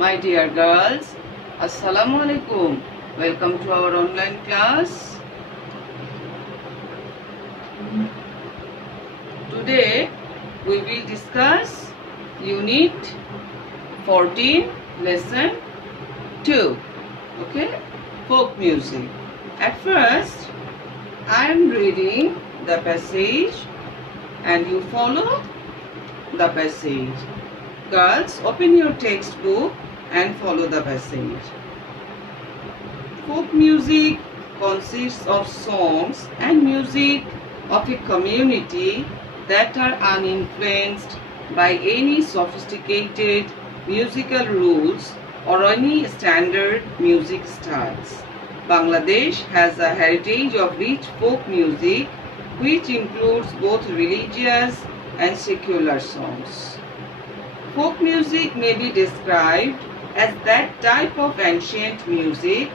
My dear girls, Assalamu alaikum. Welcome to our online class. Today we will discuss Unit 14, Lesson 2. Okay? Folk music. At first, I am reading the passage and you follow the passage. Girls, open your textbook and follow the passage. Folk music consists of songs and music of a community that are uninfluenced by any sophisticated musical rules or any standard music styles. Bangladesh has a heritage of rich folk music which includes both religious and secular songs. Folk music may be described as that type of ancient music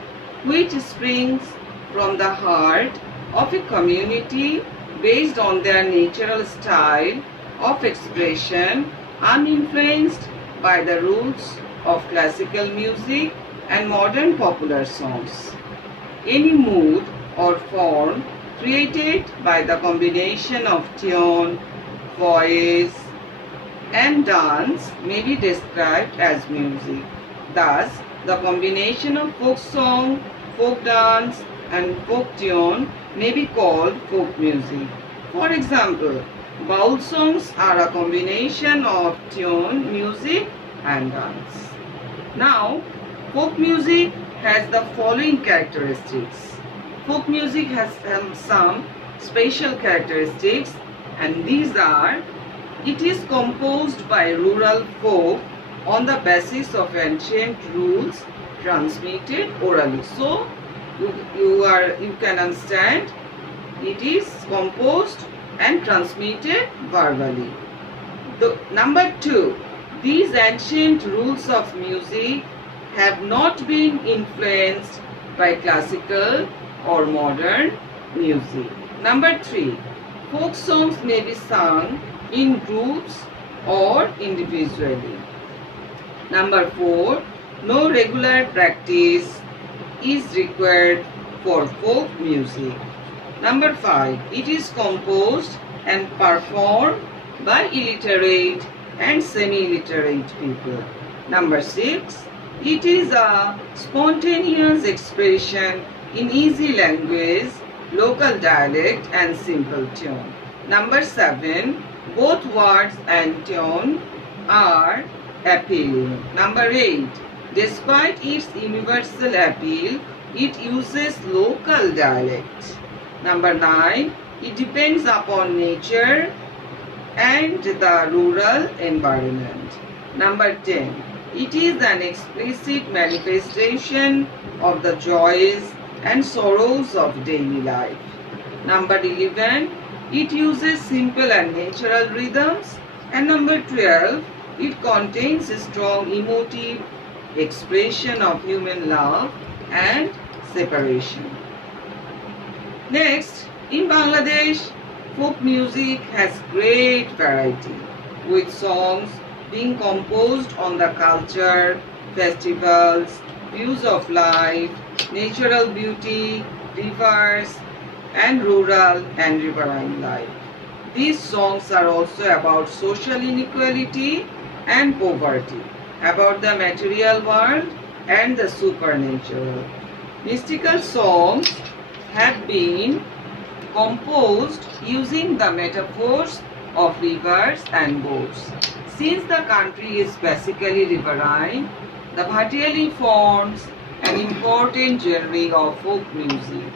which springs from the heart of a community based on their natural style of expression, uninfluenced by the roots of classical music and modern popular songs. Any mood or form created by the combination of tune, voice, and dance may be described as music. Thus, the combination of folk song, folk dance, and folk tune may be called folk music. For example, baul songs are a combination of tune, music, and dance. Now, folk music has the following characteristics. Folk music has some special characteristics, and these are: it is composed by rural folk on the basis of ancient rules transmitted orally. So, you can understand it is composed and transmitted verbally. Number 2, these ancient rules of music have not been influenced by classical or modern music. Number 3, folk songs may be sung in groups or individually. Number 4, no regular practice is required for folk music. Number 5, it is composed and performed by illiterate and semi-literate people. Number 6, it is a spontaneous expression in easy language, local dialect and simple tune. Number 7, both words and tune are appealing. Number 8, despite its universal appeal, it uses local dialect. Number 9, it depends upon nature and the rural environment. Number 10, it is an explicit manifestation of the joys and sorrows of daily life. Number 11, it uses simple and natural rhythms. And number 12, it contains a strong emotive expression of human love and separation. Next, in Bangladesh, folk music has great variety, with songs being composed on the culture, festivals, views of life, natural beauty, rivers, and rural and riverine life. These songs are also about social inequality and poverty, about the material world and the supernatural. Mystical songs have been composed using the metaphors of rivers and boats. Since the country is basically riverine, the Bhattiali forms an important genre of folk music.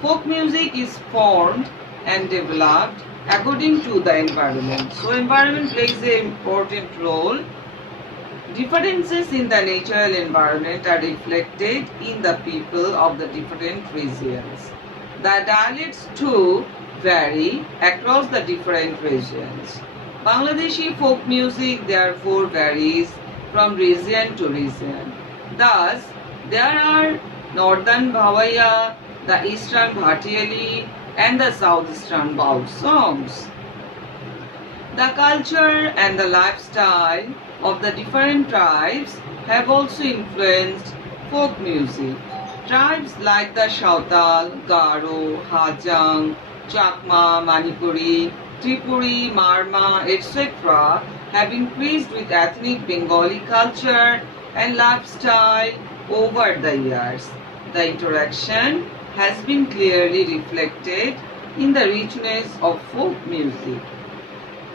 Folk music is formed and developed according to the environment. So environment plays an important role. Differences in the natural environment are reflected in the people of the different regions. The dialects too vary across the different regions. Bangladeshi folk music therefore varies from region to region. Thus, there are northern Bhawaiya, the eastern Bhattiali, and the southeastern baul songs. The culture and the lifestyle of the different tribes have also influenced folk music. Tribes like the Sautal, Garo, Hajang, Chakma, Manipuri, Tripuri, Marma, etc. have increased with ethnic Bengali culture and lifestyle over the years. The interaction has been clearly reflected in the richness of folk music.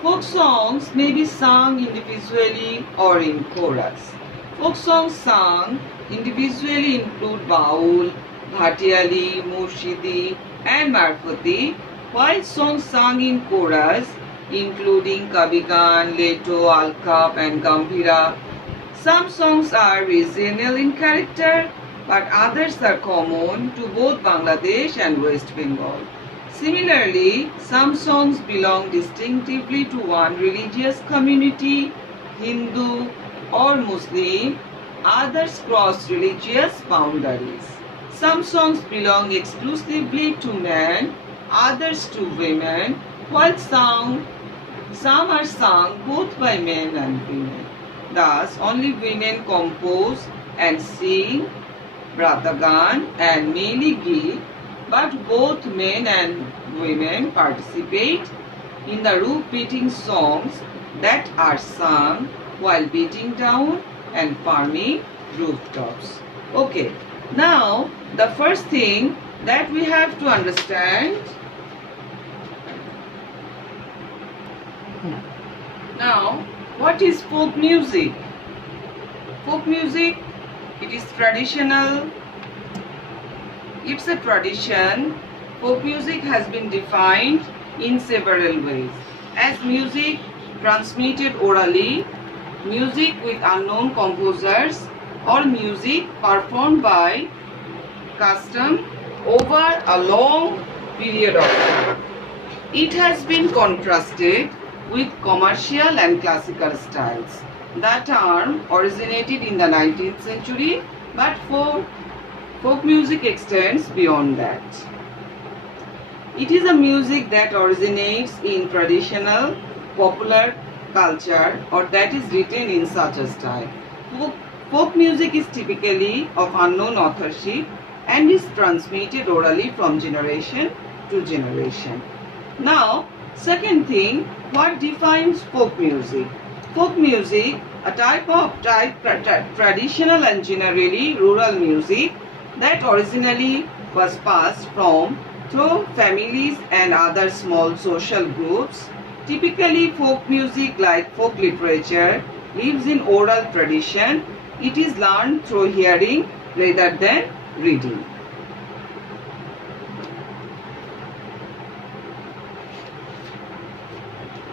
Folk songs may be sung individually or in chorus. Folk songs sung individually include Baul, Bhatiali, Murshidi and Marfati, while songs sung in chorus including Kabigan, Leto, Alkap and Gambhira. Some songs are regional in character, but others are common to both Bangladesh and West Bengal. Similarly, some songs belong distinctively to one religious community, Hindu or Muslim, others cross religious boundaries. Some songs belong exclusively to men, others to women, while some are sung both by men and women. Thus, only women compose and sing Bratagan and Meli Geet, but both men and women participate in the roof beating songs that are sung while beating down and farming rooftops. Okay, now the first thing that we have to understand. Now, what is folk music? Folk music, it is traditional. It's a tradition. Folk music has been defined in several ways as music transmitted orally, music with unknown composers, or music performed by custom over a long period of time. It has been contrasted with commercial and classical styles. The term originated in the 19th century, but folk music extends beyond that. It is a music that originates in traditional, popular culture or that is written in such a style. Folk music is typically of unknown authorship and is transmitted orally from generation to generation. Now, second thing, what defines folk music? Folk music, a type of traditional and generally rural music that originally was passed from through families and other small social groups. Typically, folk music like folk literature lives in oral tradition. It is learned through hearing rather than reading.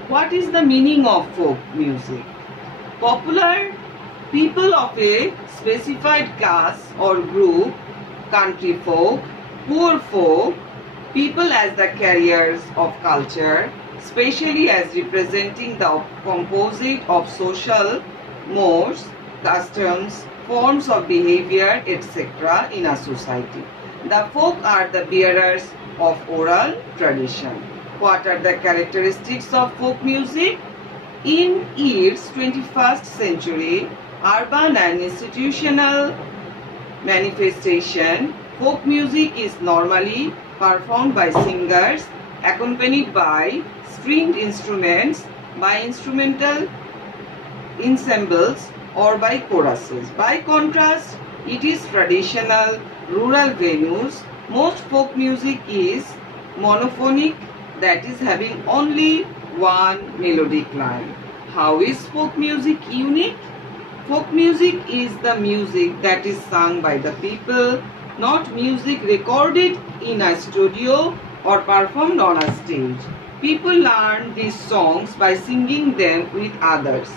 What is the meaning of folk music? Popular people of a specified class or group, country folk, poor folk, people as the carriers of culture, especially as representing the composite of social mores, customs, forms of behavior, etc. in a society. The folk are the bearers of oral tradition. What are the characteristics of folk music? In its 21st century, urban and institutional manifestation, folk music is normally performed by singers accompanied by stringed instruments, by instrumental ensembles or by choruses. By contrast, it is traditional rural venues. Most folk music is monophonic, that is having only one melodic line. How is folk music unique? Folk music is the music that is sung by the people, not music recorded in a studio or performed on a stage. People learn these songs by singing them with others.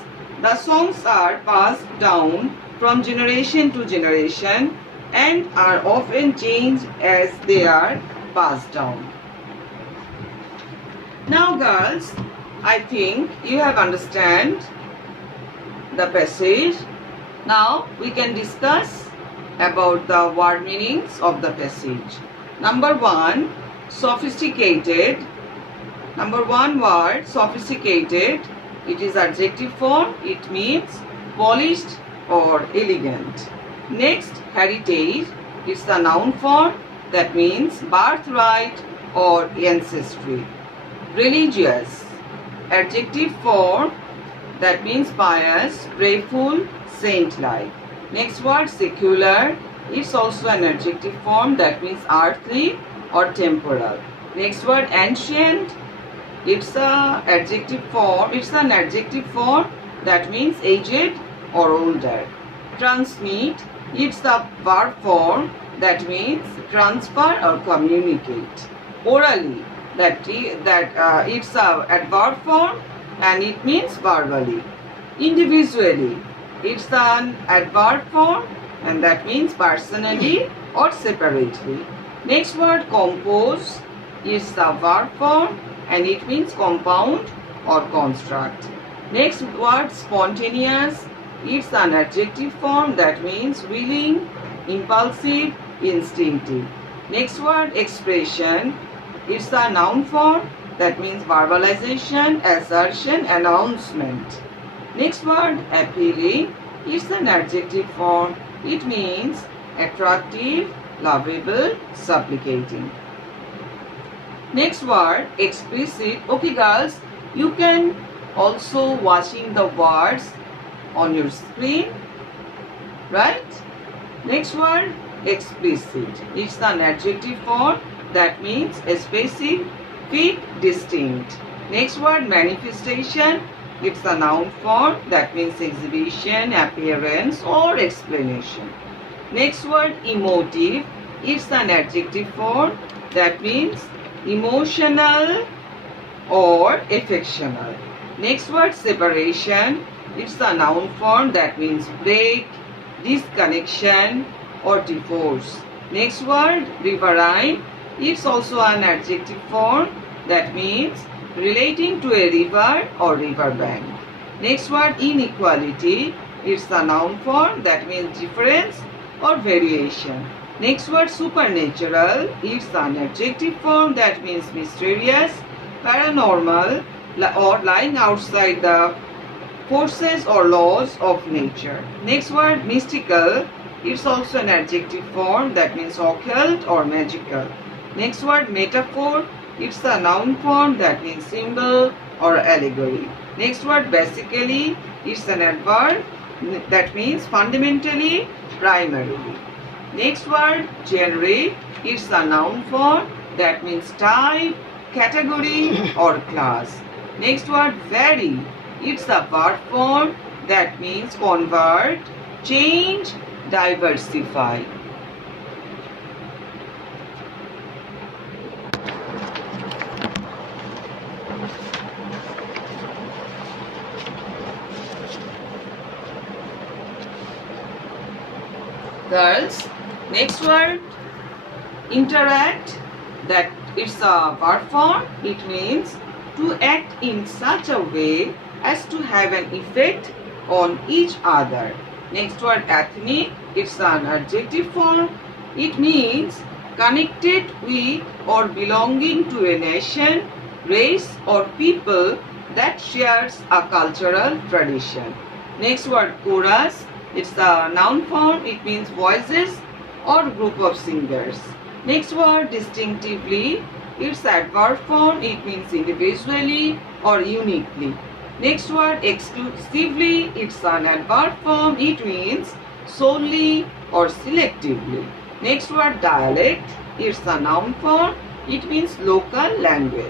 The songs are passed down from generation to generation and are often changed as they are passed down. Now girls, I think you have understand the passage. Now we can discuss about the word meanings of the passage. Number one, sophisticated. Number one word, sophisticated. It is adjective form. It means polished or elegant. Next, heritage. It's the noun form, that means birthright or ancestry. Religious. Adjective form, that means pious, prayerful, saint-like. Next word, secular. It's also an adjective form, that means earthly or temporal. Next word, ancient. It's an adjective form, that means aged or older. Transmit. It's the verb form, that means transfer or communicate. Orally. It's a adverb form and it means verbally. Individually. It's an adverb form and that means personally or separately. Next word, compose, is the verb form and it means compound or construct. Next word, spontaneous, it's an adjective form that means willing, impulsive, instinctive. Next word, expression, it's a noun form that means verbalization, assertion, announcement. Next word, appealing, it's an adjective form. It means attractive, lovable, supplicating. Next word, explicit. Okay girls, you can also watching the words on your screen, right? Next word, explicit. It's an adjective form that means specific, distinct. Next word, manifestation. It's a noun form that means exhibition, appearance or explanation. Next word, emotive. It's an adjective form that means emotional or affectional. Next word, separation. It's a noun form that means break, disconnection or divorce. Next word, riverine. It's also an adjective form that means relating to a river or river bank. Next word, inequality. It's a noun form that means difference or variation. Next word, supernatural. It's an adjective form that means mysterious, paranormal or lying outside the forces or laws of nature. Next word, mystical. It's also an adjective form that means occult or magical. Next word, metaphor. It's a noun form that means symbol or allegory. Next word, basically. It's an adverb that means fundamentally, primarily. Next word, generic. It's a noun form that means type, category or class. Next word, vary. It's a verb form that means convert, change, diversify. Girls, next word, interact. That it's a verb form. It means to act in such a way as to have an effect on each other. Next word, ethnic. It's an adjective form. It means connected with or belonging to a nation, race or people that shares a cultural tradition. Next word, chorus. It's a noun form. It means voices or group of singers. Next word, distinctively. It's adverb form. It means individually or uniquely. Next word, exclusively. It's an adverb form. It means solely or selectively. Next word, dialect. It's a noun form. It means local language.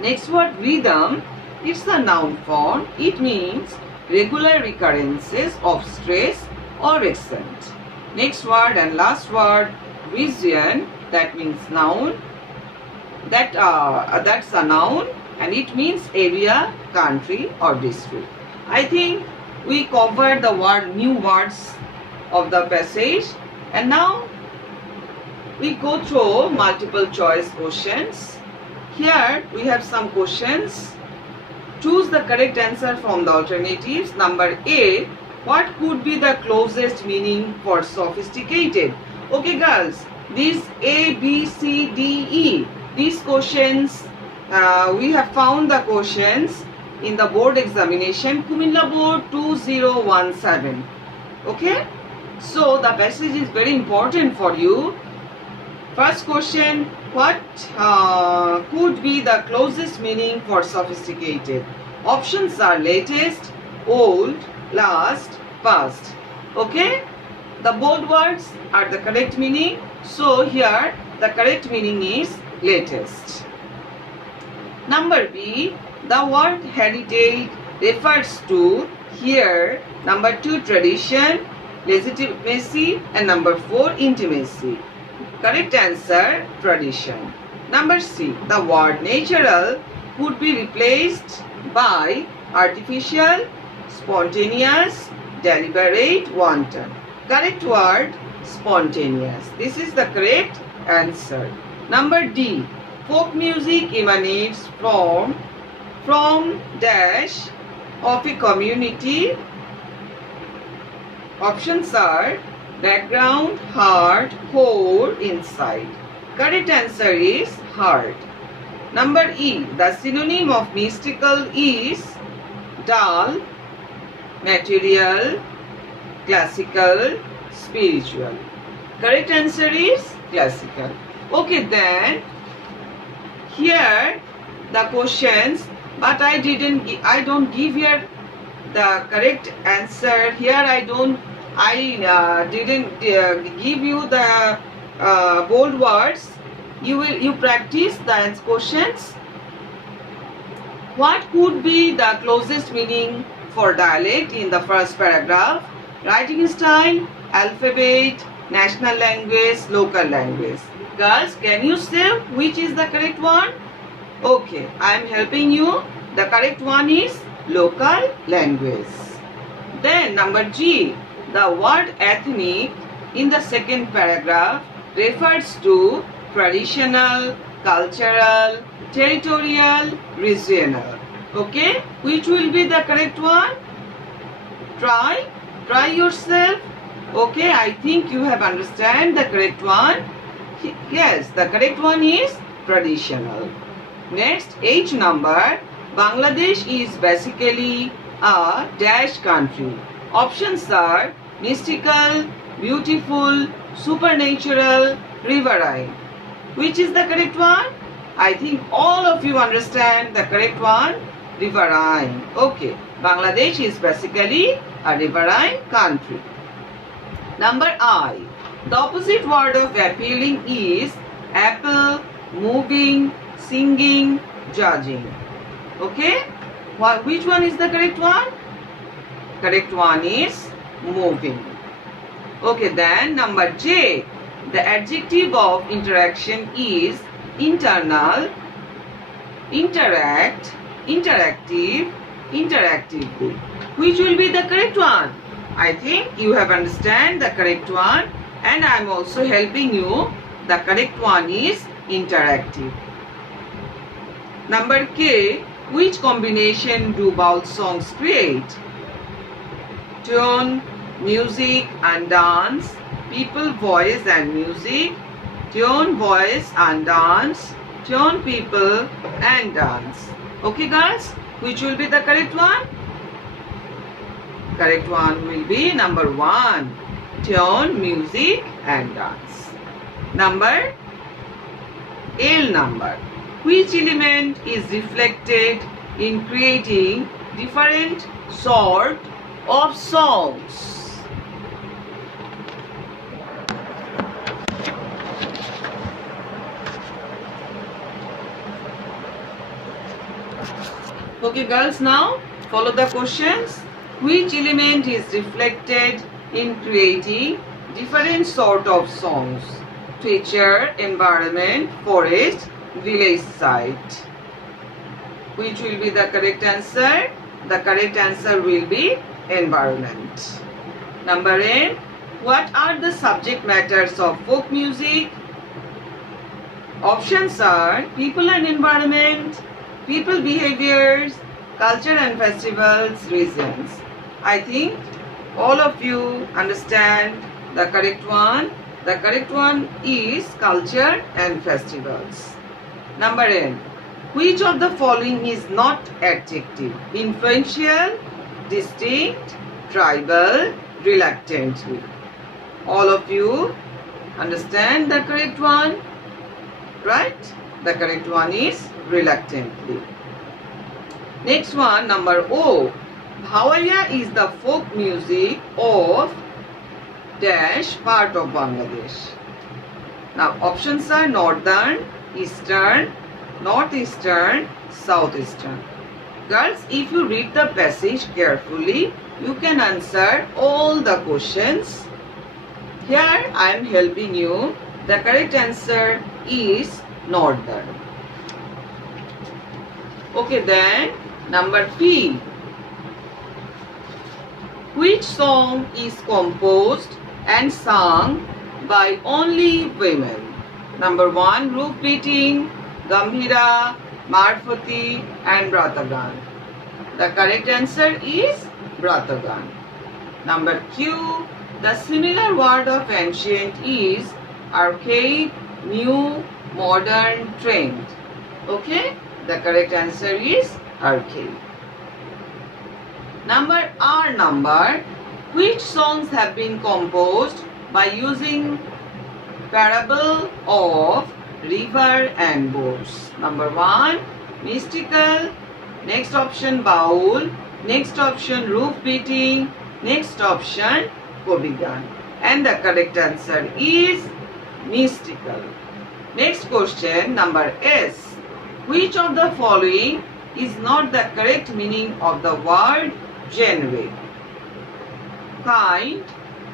Next word, rhythm. It's a noun form. It means regular recurrences of stress or accent. Next word and last word, region. That means noun. That's a noun and it means area, country or district. I think we covered the new words of the passage, and now we go through multiple choice questions. Here we have some questions. Choose the correct answer from the alternatives. Number A, what could be the closest meaning for sophisticated? Okay girls, these A, B, C, D, E, these questions, we have found the questions in the board examination, Kumilla Board 2017. Okay, so the passage is very important for you. First question, what could be the closest meaning for sophisticated? Options are latest, old, last, past. Okay, the both words are the correct meaning. So here the correct meaning is latest. Number B, the word heritage refers to here number 2 tradition, legitimacy, and number 4 intimacy. Correct answer tradition. Number C, the word natural could be replaced by artificial, spontaneous, deliberate, wanton. Correct word spontaneous. This is the correct answer. Number D, folk music emanates from dash of a community. Options are background, heart, core, inside. Correct answer is heart. Number E, the synonym of mystical is dull, material, classical, spiritual. Correct answer is classical. Okay, then here the questions, but I don't give here the correct answer. Here I didn't give you the bold words. You practice the questions. What could be the closest meaning for dialect in the first paragraph? Writing style, alphabet, national language, local language. Girls, can you say which is the correct one? Okay, I am helping you. The correct one is local language. Then number G, the word ethnic in the second paragraph refers to traditional, cultural, territorial, regional. Okay, which will be the correct one? Try yourself. Okay, I think you have understand the correct one. Yes, the correct one is traditional. Next, H number. Bangladesh is basically a dash country. Options are mystical, beautiful, supernatural, riverine. Which is the correct one? I think all of you understand the correct one, riverine. Okay, Bangladesh is basically a riverine country. Number I. The opposite word of appealing is apple, moving, singing, judging. Okay, which one is the correct one? Correct one is moving. Okay, then number J. The adjective of interaction is internal, interact, interactive, interactively. Which will be the correct one? I think you have understand the correct one, and I am also helping you. The correct one is interactive. Number K. Which combination do both songs create? Tune, music and dance, people, voice and music, tune, voice and dance, tune, people and dance. Okay girls, which will be the correct one? Correct one will be number 1, tune, music and dance. Number L number. Which element is reflected in creating different sort of songs? Okay girls, now follow the questions. Which element is reflected in creating different sort of songs? Teacher, environment, forest, village site. Which will be the correct answer? The correct answer will be environment. Number N. What are the subject matters of folk music? Options are people and environment, people behaviors, culture and festivals, regions. I think all of you understand the correct one. The correct one is culture and festivals. Number N. Which of the following is not adjective? Influential, distinct, tribal, reluctantly. All of you understand the correct one? Right? The correct one is reluctantly. Next one, number O. Bhawaiya is the folk music of dash part of Bangladesh. Now options are northern, eastern, northeastern, southeastern. Girls, if you read the passage carefully, you can answer all the questions. Here I am helping you. The correct answer is northern. Okay, then number P. Which song is composed and sung by only women? Number 1, Roof Beating, Gambhira, Marfati and Bratagan. The correct answer is Bratagan. Number Q. The similar word of ancient is archaic, new, modern, trend. Okay? The correct answer is archaic. Number R. Which songs have been composed by using parable of river and boats? Number 1, mystical. Next option, baul. Next option, roof beating. Next option, kobigan. And the correct answer is mystical. Next question, number S. Which of the following is not the correct meaning of the word genre? Kind,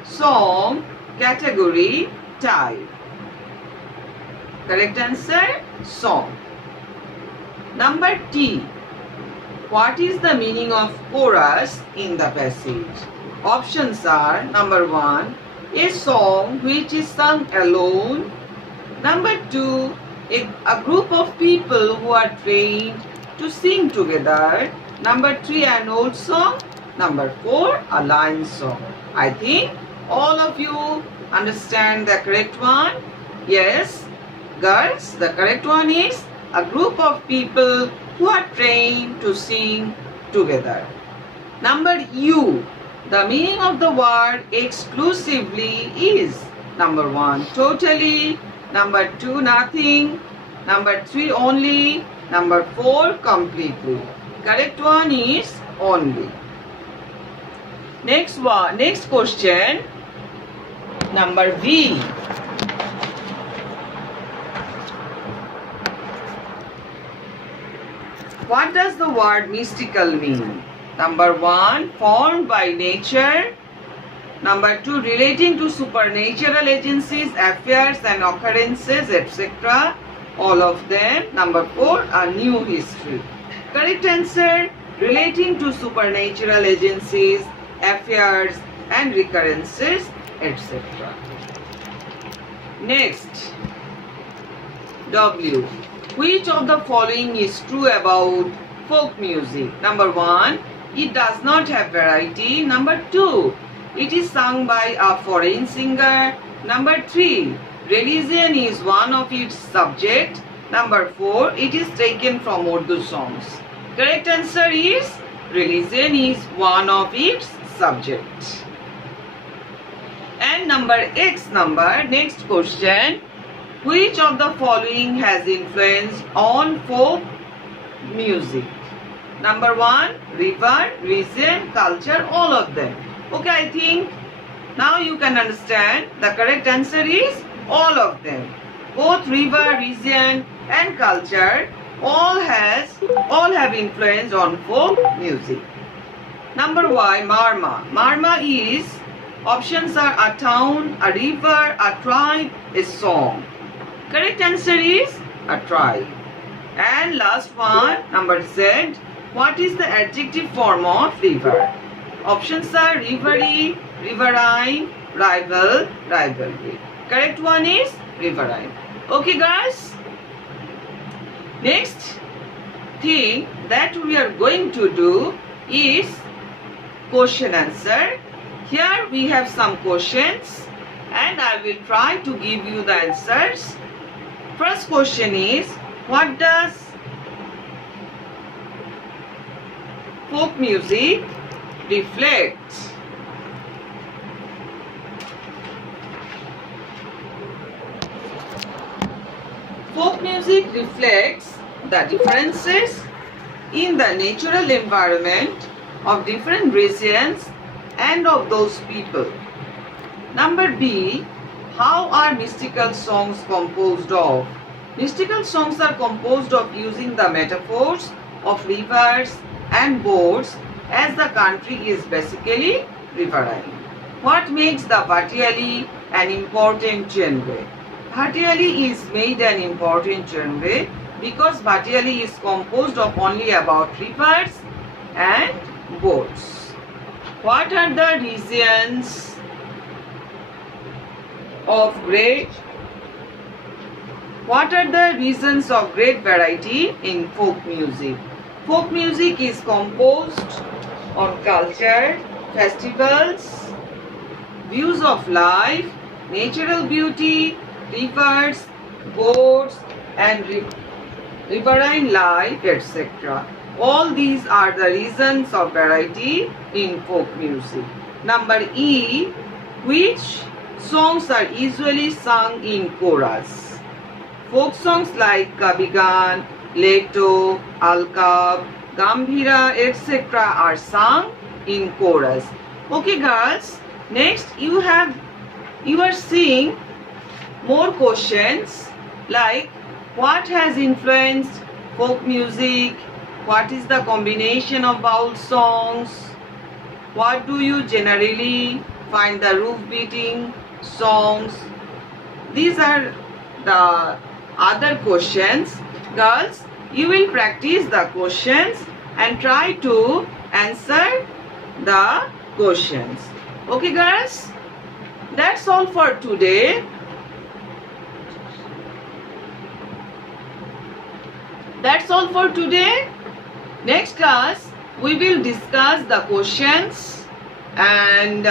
song, category, type. Correct answer, song. Number T. What is the meaning of chorus in the passage? Options are number 1, a song which is sung alone. Number 2, a group of people who are trained to sing together. Number 3, an old song. Number 4, a line song. I think all of you understand the correct one. Yes, girls, the correct one is a group of people who are trained to sing together. Number U. The meaning of the word exclusively is number 1, totally. Number 2, nothing. Number 3, only. Number 4, completely. Correct one is only. Next question. Number V. What does the word mystical mean? Number 1, formed by nature. Number 2, relating to supernatural agencies, affairs and occurrences, etc. All of them. Number 4, a new history. Correct answer, relating to supernatural agencies, affairs and recurrences, etc. Next, W. Which of the following is true about folk music? Number 1, it does not have variety. Number 2, it is sung by a foreign singer. Number 3, religion is one of its subject. Number 4, it is taken from Urdu songs. Correct answer is religion is one of its subject. And number X next question. Which of the following has influence on folk music? Number 1, river, region, culture, all of them. Okay, I think now you can understand the correct answer is all of them. Both river, region and culture all have influence on folk music. Number Y, Marma. Marma is, options are a town, a river, a tribe, a song. Correct answer is a tribe. And last one, number Z. What is the adjective form of river? Options are rivery, riverine, rival, rivalry. Correct one is riverine. Okay guys. Next thing that we are going to do is question answer. Here we have some questions and I will try to give you the answers. First question is, what does folk music reflects? Folk music reflects the differences in the natural environment of different regions and of those people. Number B, how are mystical songs composed of? Mystical songs are composed of using the metaphors of rivers and boats, as the country is basically riverine. What makes the Bhatiyali an important genre? Bhatiyali is made an important genre because Bhatiyali is composed of only about rivers and boats. What are the regions of great variety in folk music? Folk music is composed on culture, festivals, views of life, natural beauty, rivers, boats and riverine life, etc. All these are the reasons of variety in folk music. Number E, which songs are usually sung in chorus? Folk songs like Kabigan, Leto, Alkab, Gambhira, etc. are sung in chorus. Okay girls, next you are seeing more questions like what has influenced folk music, what is the combination of baul songs, what do you generally find the roof beating songs. These are the other questions. Girls, you will practice the questions and try to answer the questions. Okay girls, that's all for today. Next class we will discuss the questions and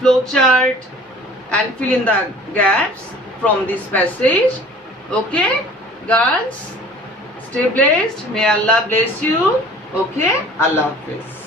flowchart and fill in the gaps from this passage. Okay girls, stay blessed. May Allah bless you. Okay, Allah Hafiz.